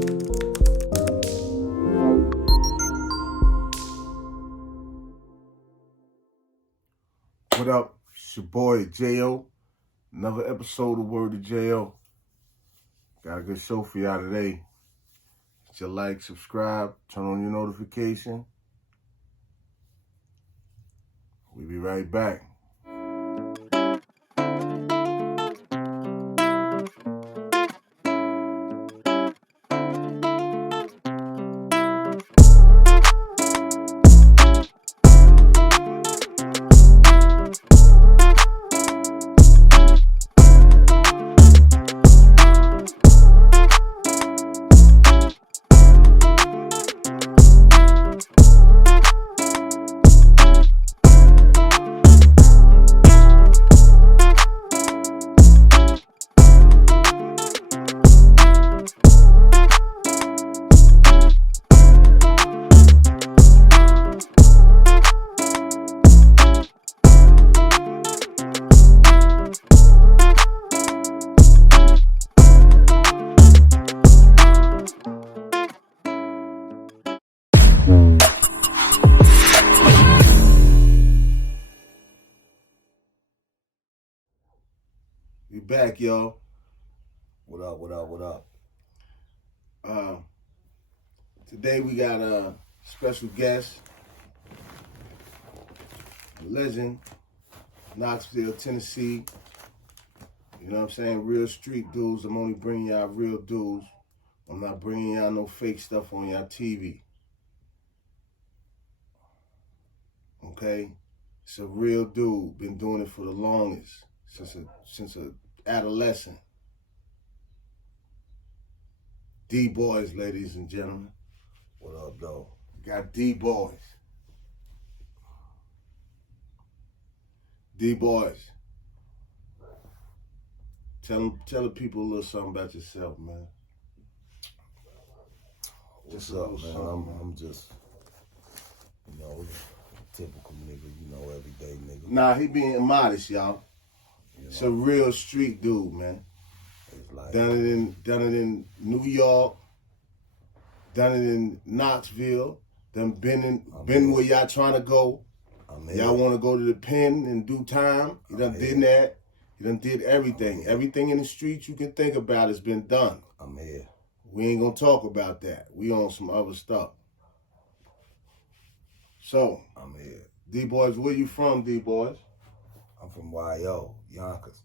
What up? It's your boy J.O. Another episode of Word to J.O. Got a good show for y'all today. Hit your like, subscribe, turn on your notification. We'll be right back. We back, y'all. What up, what up, what up? Today we got a special guest, a legend, Knoxville, Tennessee. You know what I'm saying? Real street dudes. I'm only bringing y'all real dudes. I'm not bringing y'all no fake stuff on y'all TV. Okay? It's a real dude. Been doing it for the longest. Since a adolescent. D Boyz, ladies and gentlemen. What up, though? Got D Boyz. D Boyz. Tell the people a little something about yourself, man. What's up, man? I'm just, typical nigga, everyday nigga. Nah, he being modest, y'all. It's a real street dude, man. Like, done it in New York, done it in Knoxville, done been where y'all trying to go. Y'all want to go to the pen in due time. He done did that. He done did everything. Everything in the streets you can think about has been done. I'm here. We ain't gonna talk about that. We on some other stuff. So, I'm here. D Boyz, where you from, D Boyz? I'm from YO, Yonkers.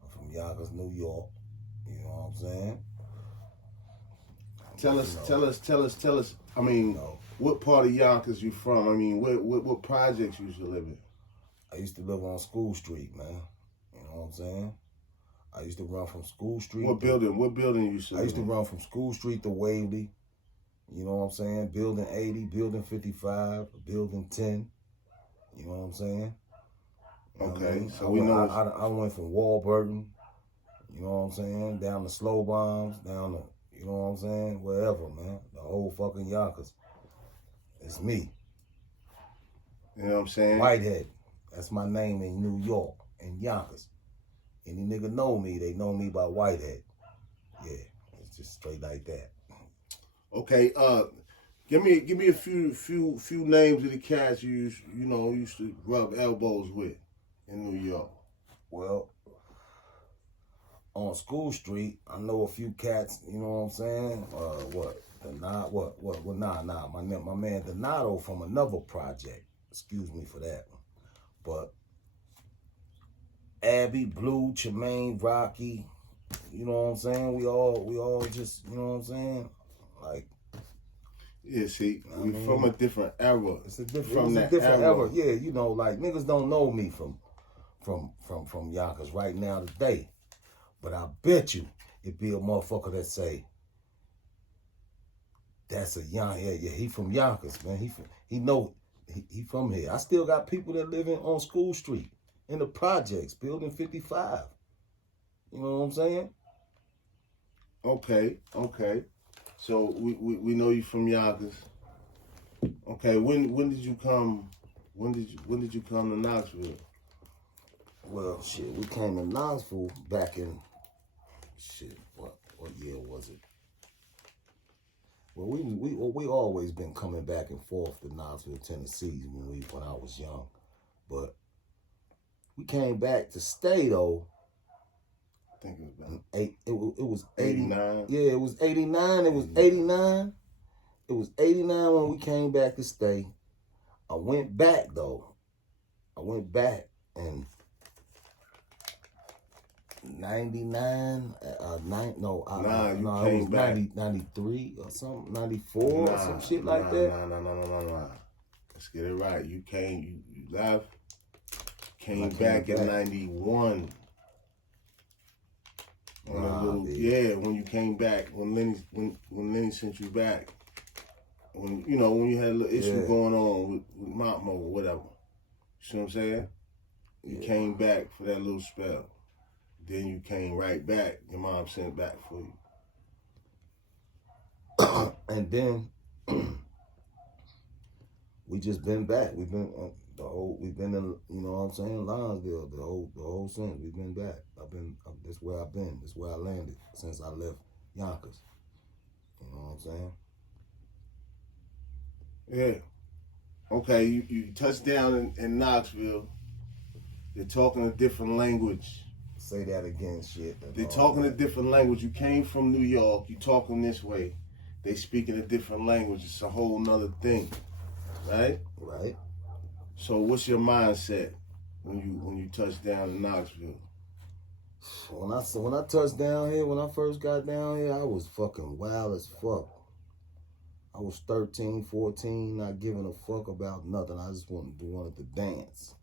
I'm from Yonkers, New York. You know what I'm saying? Tell us. I mean, what part of Yonkers you from? I mean, what projects you used to live in? I used to live on School Street, man. You know what I'm saying? I used to run from School Street. What building you used to live in? I used to run from School Street to Waverly. You know what I'm saying? Building 80, building 55, building 10. You know what I'm saying? Okay, so I went from Warburton, you know what I'm saying, down to Slow Bombs, down to, you know what I'm saying, wherever, man. The whole fucking Yonkers. It's me. You know what I'm saying? Whitehead. That's my name in New York, in Yonkers. Any nigga know me, they know me by Whitehead. Yeah, it's just straight like that. Okay, give me a few names of the cats you used to rub elbows with in New York. Well, on School Street, I know a few cats, you know what I'm saying? My man Donato from another project. Excuse me for that. But Abby, Blue, Tremaine, Rocky, you know what I'm saying? We all just, you know what I'm saying? Like, yeah, see, we from a different era. It's a different era. Yeah, like niggas don't know me from Yonkers right now today. But I bet you it be a motherfucker that say, that's a he from Yonkers, man. He from here. I still got people that living on School Street in the projects, building 55. You know what I'm saying? Okay. So we know you from Yonkers. Okay, when did you come? When did you come to Knoxville? Well, shit, we came to Knoxville back in what year was it? Well, we always been coming back and forth to Knoxville, Tennessee when I was young, but we came back to stay though. I think it was about It was 89. Yeah, it was 89. It was 89. It was 89 when we came back to stay. I went back though. I went back and 99, you came back. 93 or something, 94 or some shit like that. Nah. Let's get it right. You left, came back in 91. When you came back, when Lenny sent you back, when you had a little issue going on with Mount Mo or whatever. You see what I'm saying? You came back for that little spell. Then you came right back. Your mom sent it back for you. And then we just been back. We've been we've been in, you know what I'm saying, Lonsdale, the whole since. We've been back. This where I've been. This where I landed since I left Yonkers. You know what I'm saying? Yeah. Okay, you touched down in Knoxville. They're talking a different language. Say that again, shit. They're talking a different language. You came from New York. You talking this way. They speaking a different language. It's a whole nother thing, right? Right. So what's your mindset when you touch down in Knoxville? When I touched down here, when I first got down here, I was fucking wild as fuck. I was 13, 14, not giving a fuck about nothing. I just wanted to dance.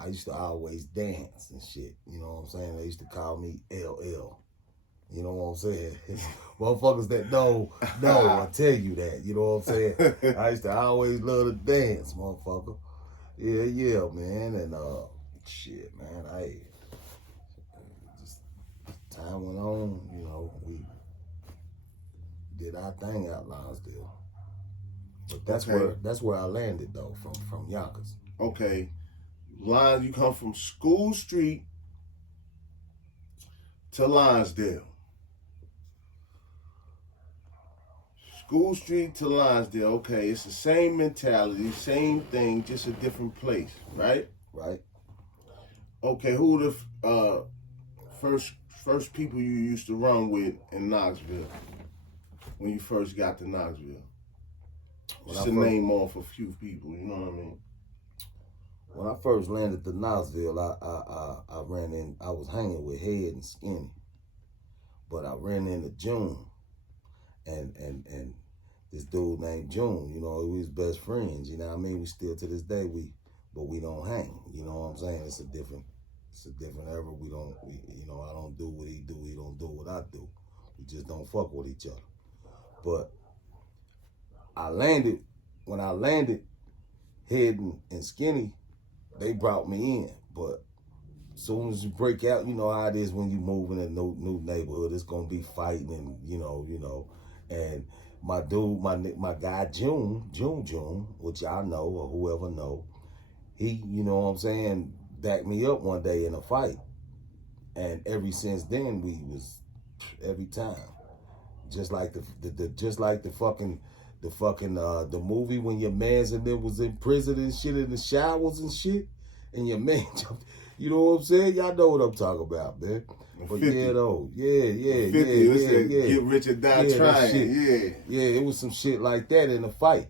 I used to always dance and shit. You know what I'm saying? They used to call me LL. You know what I'm saying? Motherfuckers that know, I tell you that. You know what I'm saying? I used to always love to dance, motherfucker. Yeah, man. And shit, man. Just time went on. You know, we did our thing out Lonsdale. But that's where I landed though, from Yonkers. Okay. You come from School Street to Lonsdale. School Street to Lonsdale. Okay, it's the same mentality, same thing, just a different place, right? Right. Okay, who the first people you used to run with in Knoxville when you first got to Knoxville? Just to name off a few people, you know what I mean? When I first landed to Knoxville, I ran in. I was hanging with Head and Skinny, but I ran into June, and this dude named June. You know, we was best friends. You know what I mean? We still to this day but we don't hang. You know what I'm saying? It's a different era. I don't do what he do. He don't do what I do. We just don't fuck with each other. But when I landed, Head and Skinny, they brought me in, but as soon as you break out, you know how it is when you move in a new neighborhood. It's gonna be fighting, and you know. And my dude, my guy June, which y'all know or whoever know, he, you know what I'm saying, backed me up one day in a fight, and ever since then we was every time, just like the movie when your man's and them was in prison and shit in the showers and shit, and your man jumped, you know what I'm saying? Y'all know what I'm talking about, man. But 50. Yeah, though. Yeah. Get rich or die trying. Yeah, it was some shit like that in the fight.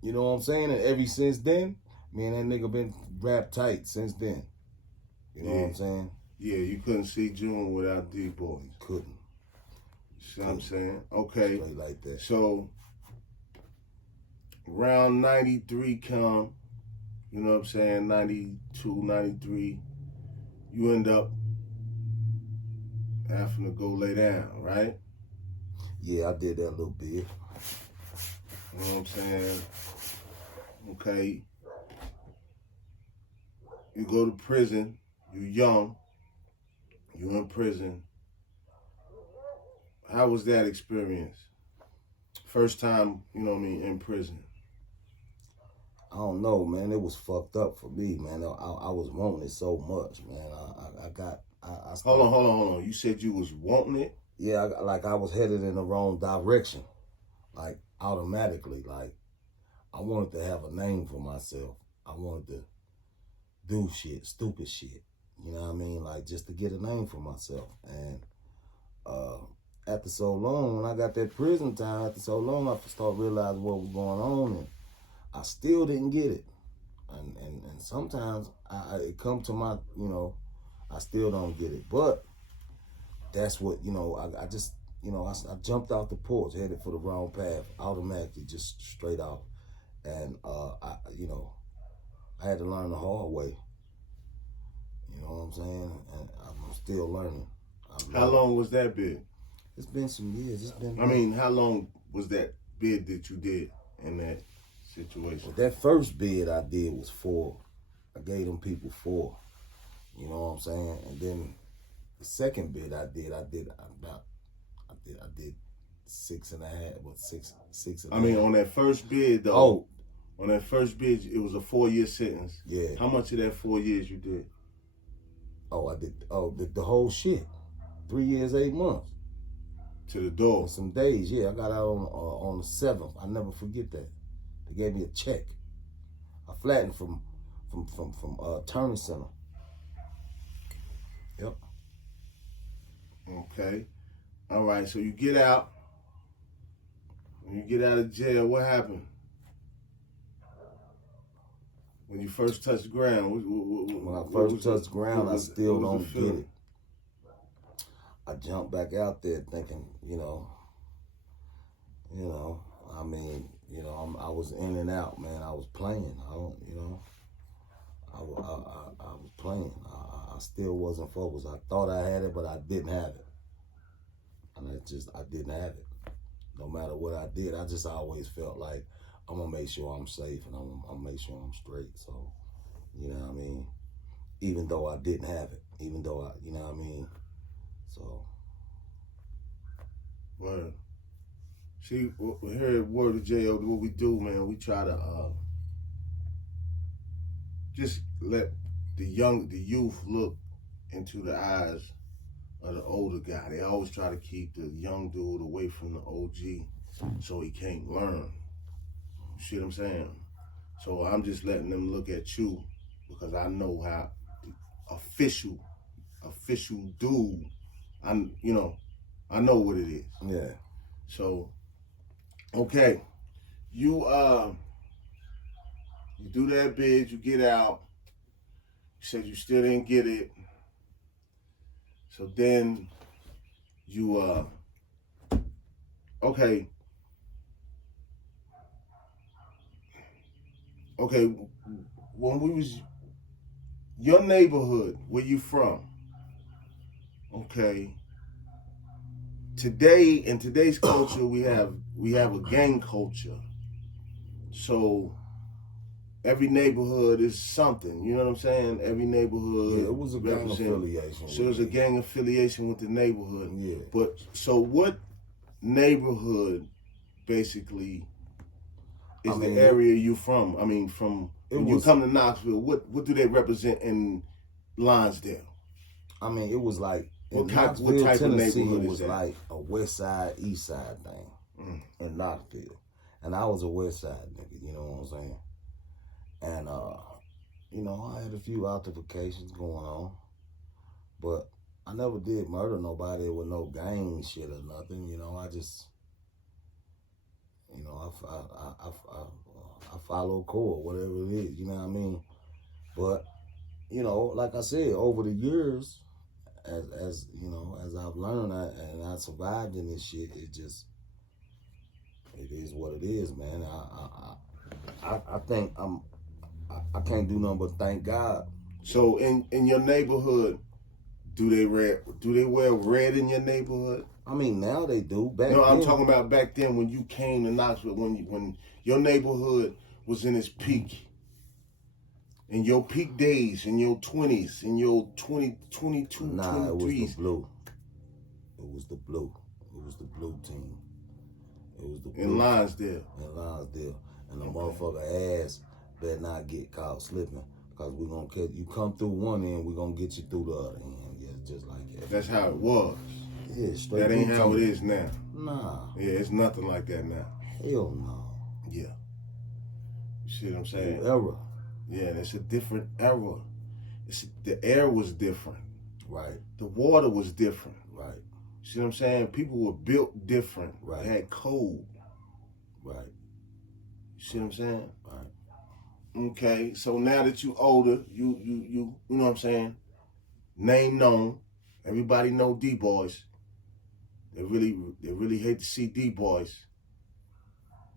You know what I'm saying? And ever since then, me and that nigga been wrapped tight since then. You know what I'm saying? Yeah, you couldn't see June without D Boyz. Couldn't. See what I'm saying? Okay. Straight like that. So around 93 come, you know what I'm saying, 92, 93, you end up having to go lay down, right? Yeah, I did that a little bit. You know what I'm saying? Okay. You go to prison, you young, you in prison. How was that experience? First time, you know what I mean, in prison. I don't know, man. It was fucked up for me, man. I was wanting it so much, man. I started, Hold on. You said you was wanting it? Yeah, I was headed in the wrong direction. like automatically, like I wanted to have a name for myself. I wanted to do shit, stupid shit. You know what I mean? Like just to get a name for myself. And after so long, when I got that prison time, after so long, I started realizing what was going on, and I still didn't get it. And sometimes it come to my, you know, I still don't get it. But that's what, you know, I just, you know, I jumped off the porch, headed for the wrong path, automatically, just straight off. And, you know, I had to learn the hard way. You know what I'm saying? And I'm still learning. How long was that bid? It's been some years. It's been. I mean, how long was that bid that you did in that situation? Well, that first bid I did was 4. I gave them people 4. You know what I'm saying? And then the second bid I did 6.5, but six and a I mean, half. on that first bid though. Oh. On that first bid, it was a 4-year sentence. Yeah. How much of that 4 years you did? Oh, I did. Oh, the whole shit. 3 years, 8 months. To the door. And some days, yeah. I got out on the 7th. I never forget that. They gave me a check. I flattened from Turner Center. Yep. Okay. All right. So you get out. When you get out of jail, what happened? When you first touched ground, when I first touched ground, I still don't get it. I jumped back out there thinking, you know, I mean, you know, I was in and out, man. I was playing. I was playing. I still wasn't focused. I thought I had it, but I didn't have it. And I didn't have it. No matter what I did, I just always felt like I'm gonna make sure I'm safe and I'm gonna make sure I'm straight. So, you know what I mean? Even though I didn't have it, even though I, you know what I mean? So. Word. See, here at Word of J.O., what we do, man, we try to just let the youth look into the eyes of the older guy. They always try to keep the young dude away from the OG so he can't learn. You see what I'm saying? So I'm just letting them look at you because I know how the official dude, I know what it is. Yeah. So, okay, you do that bid, you get out. You said you still didn't get it. So then you okay, when we was your neighborhood, where you from? Okay. Today, in today's culture, we have a gang culture. So every neighborhood is something. You know what I'm saying? Every neighborhood. Yeah, it was a gang affiliation. So there's a gang affiliation with the neighborhood. Yeah. But so what neighborhood basically is the area you from? I mean, from when you come to Knoxville, what do they represent in Lonsdale? I mean, it was like what type of neighborhood it was is that? like a west side, east side thing in Knoxville. And I was a west side nigga, you know what I'm saying? And, you know, I had a few altercations going on, but I never did murder nobody with no gang shit or nothing. You know, I just, you know, I follow code, whatever it is, you know what I mean? But, you know, like I said, over the years, as you know, as I've learned and I survived in this shit, it is what it is, man. I think I can't do nothing but thank God. So in your neighborhood, do they wear red in your neighborhood? I mean, now they do. I'm talking about back then when you came to Knoxville, when your neighborhood was in its peak. In your peak days, in your 20s, in your 22, Nah, 23s. It was the blue. It was the blue. It was the blue team. It was the blue. In Lonsdale. In Lonsdale. And the motherfucker ass better not get caught slipping. Because we're going to catch you come through one end, we're going to get you through the other end. Yeah, just like that. That's how it was. Yeah, straight. That ain't how it is now. Nah. Yeah, it's nothing like that now. Hell no. Yeah. You see what I'm saying? Era. Yeah, it's a different era. The air was different. Right. The water was different. Right. You see what I'm saying? People were built different. Right. They had code. Right. You see what I'm saying? Right. Okay, so now that you older, you know what I'm saying? Name known. Everybody know D Boyz. They really hate to see D Boyz.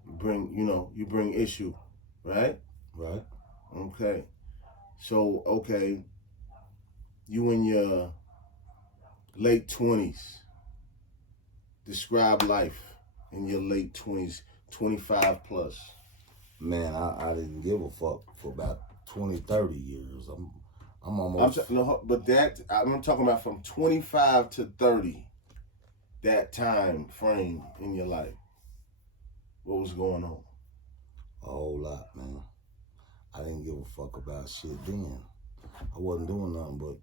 You bring issue, right? Right. Okay. So, okay, you in your late 20s. Describe life in your late 20s, 25 plus. Man, I didn't give a fuck for about 20, 30 years. I'm almost... I'm talking about from 25 to 30, that time frame in your life. What was going on? A whole lot, man. I didn't give a fuck about shit then. I wasn't doing nothing but,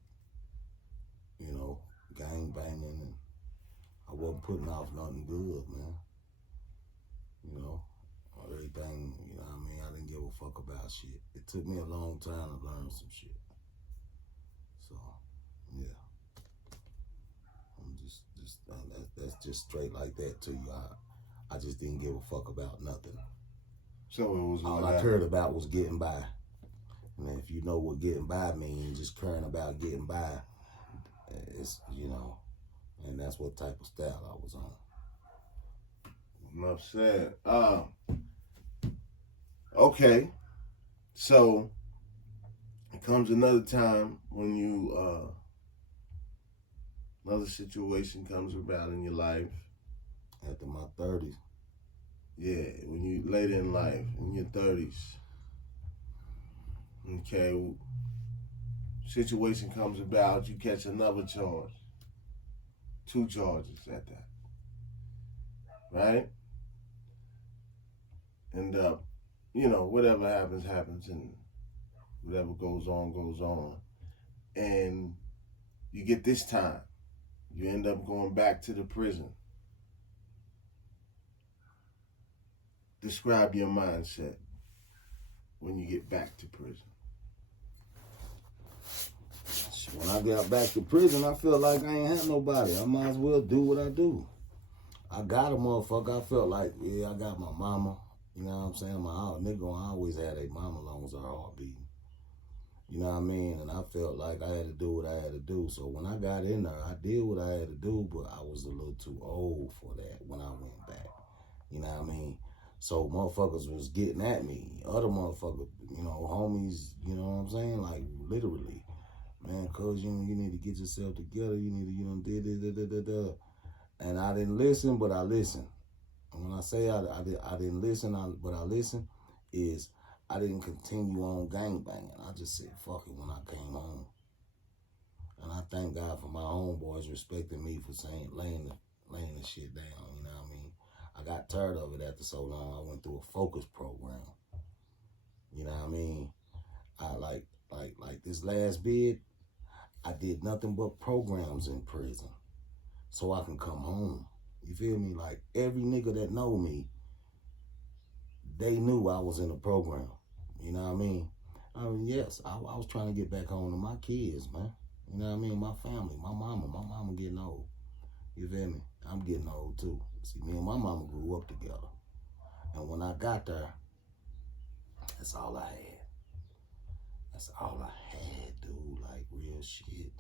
gang banging, and I wasn't putting off nothing good, man. Everything, I didn't give a fuck about shit. It took me a long time to learn some shit. So, yeah. That's just straight like that to you. I just didn't give a fuck about nothing. So it was all I cared about was getting by. And if you know what getting by means, just caring about getting by, it's, and that's what type of style I was on. Enough said. Okay. So it comes another time when another situation comes about in your life. After my 30s. Yeah, when you later in life, in your 30s. Okay, situation comes about, you catch another charge. 2 charges at that. Right? And, whatever happens, and whatever goes on. And you get this time. You end up going back to the prison. Describe your mindset when you get back to prison. When I got back to prison, I felt like I ain't had nobody. I might as well do what I do. I got a motherfucker. I felt like, I got my mama. You know what I'm saying? My nigga always had a mama long as her heart beating. You know what I mean? And I felt like I had to do what I had to do. So when I got in there, I did what I had to do, but I was a little too old for that when I went back. You know what I mean? So motherfuckers was getting at me. Other motherfuckers, homies, you know what I'm saying? Like, literally. Man, cuz, you need to get yourself together. You need to, da. And I didn't listen, but I listened. And when I say I didn't listen, but I listened, is I didn't continue on gangbanging. I just said, fuck it when I came home. And I thank God for my homeboys respecting me for laying the shit down, you know what I mean? I got tired of it after so long. I went through a focus program. You know what I mean? I like this last bid, I did nothing but programs in prison so I can come home. You feel me? Like, every nigga that know me, they knew I was in a program. You know what I mean? Yes, I was trying to get back home to my kids, man. You know what I mean? My family, my mama getting old. You feel me? I'm getting old too. See, me and my mama grew up together. And when I got there, that's all I had. That's all I had, dude. Like, real shit.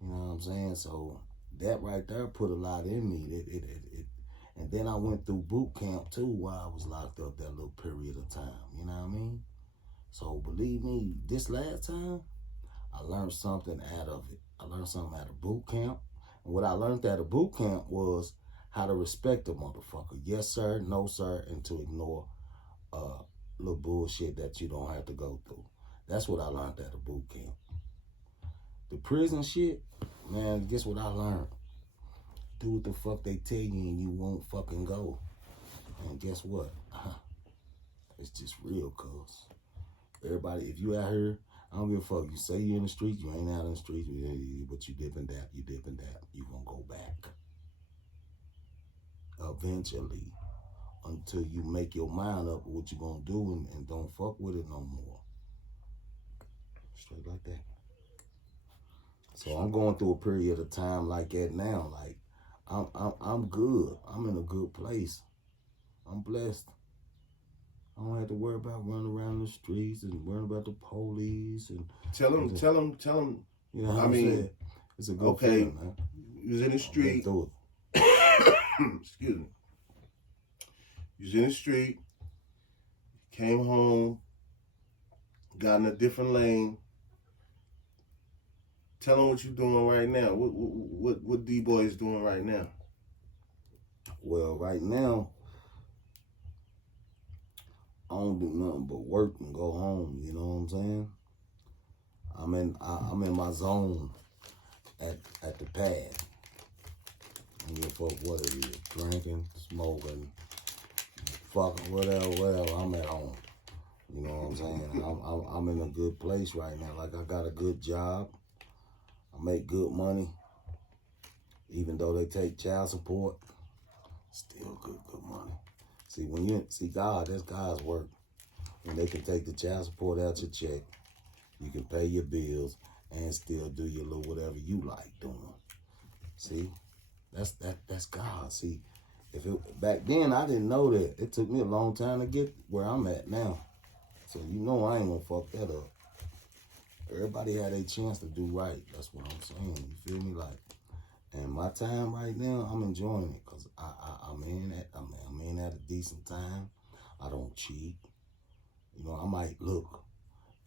You know what I'm saying? So that right there put a lot in me. And then I went through boot camp too while I was locked up that little period of time. You know what I mean? So believe me, this last time, I learned something out of it. I learned something out of boot camp. And what I learned out of boot camp was how to respect a motherfucker. Yes, sir, no, sir, and to ignore little bullshit that you don't have to go through. That's what I learned out of boot camp. The prison shit, man, guess what I learned? Do what the fuck they tell you and you won't fucking go. And guess what? It's just real, cuz. Everybody, if you out here, I don't give a fuck. You say you in the streets, you ain't out in the streets, but you dip and dap, you gonna go back. Eventually. until you make your mind up what you're gonna do and don't fuck with it no more. Straight like that. So I'm going through a period of time like that now. Like I'm good. I'm in a good place. I'm blessed. I don't have to worry about running around the streets and worrying about the police and tell them. You know what I mean, saying? It's a good feeling, man. You was in the street. Excuse me. You was in the street, came home, got in a different lane. Tell them what you're doing right now. What D Boyz doing right now? Well, right now, I don't do nothing but work and go home. You know what I'm saying? I'm in my zone at the pad. I don't give a fuck what it is. Drinking, smoking, fucking, whatever. I'm at home. You know what I'm saying? I'm in a good place right now. Like, I got a good job. I make good money. Even though they take child support, still good money. See, God, that's God's work. When they can take the child support out your check, you can pay your bills and still do your little whatever you like doing. See, that's God. See, back then I didn't know that. It took me a long time to get where I'm at now. So you know I ain't gonna fuck that up. Everybody had a chance to do right. That's what I'm saying. You feel me? Like, and my time right now, I'm enjoying it because I'm in at a decent time. I don't cheat. You know, I might look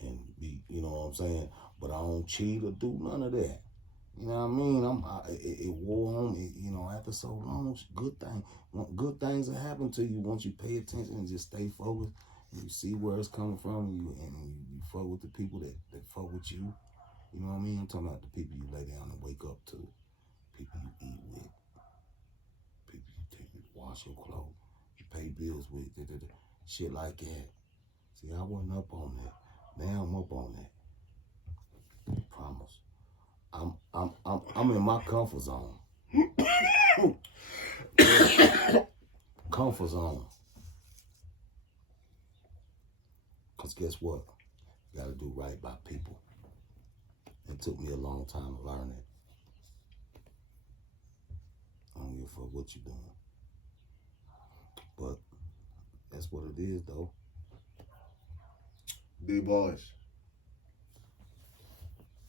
and be, you know what I'm saying, but I don't cheat or do none of that. You know what I mean? It wore on me, you know, after so long. Good things that happen to you once you pay attention and just stay focused and you see where it's coming from and you fuck with the people that fuck with you. You know what I mean? I'm talking about the people you lay down and wake up to, people you eat with, people you take to wash your clothes, you pay bills with, shit like that. See, I wasn't up on that. Now I'm up on that. I promise. I'm in my comfort zone. Comfort zone. Cause guess what? You gotta do right by people. It took me a long time to learn it. I don't give a fuck what you're doing. But that's what it is, though. D Boyz.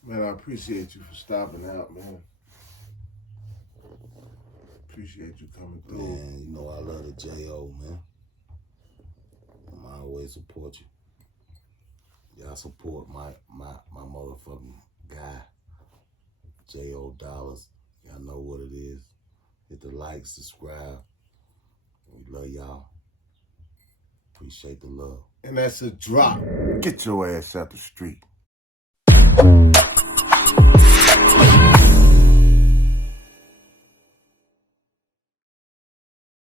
Man, I appreciate you for stopping out, man. Appreciate you coming through. Man, you know I love the J.O., man. I always support you. Y'all support my motherfucking guy, J.O. Dollars. Y'all know what it is. Hit the like, subscribe. We love y'all. Appreciate the love. And that's a drop. Get your ass out the street.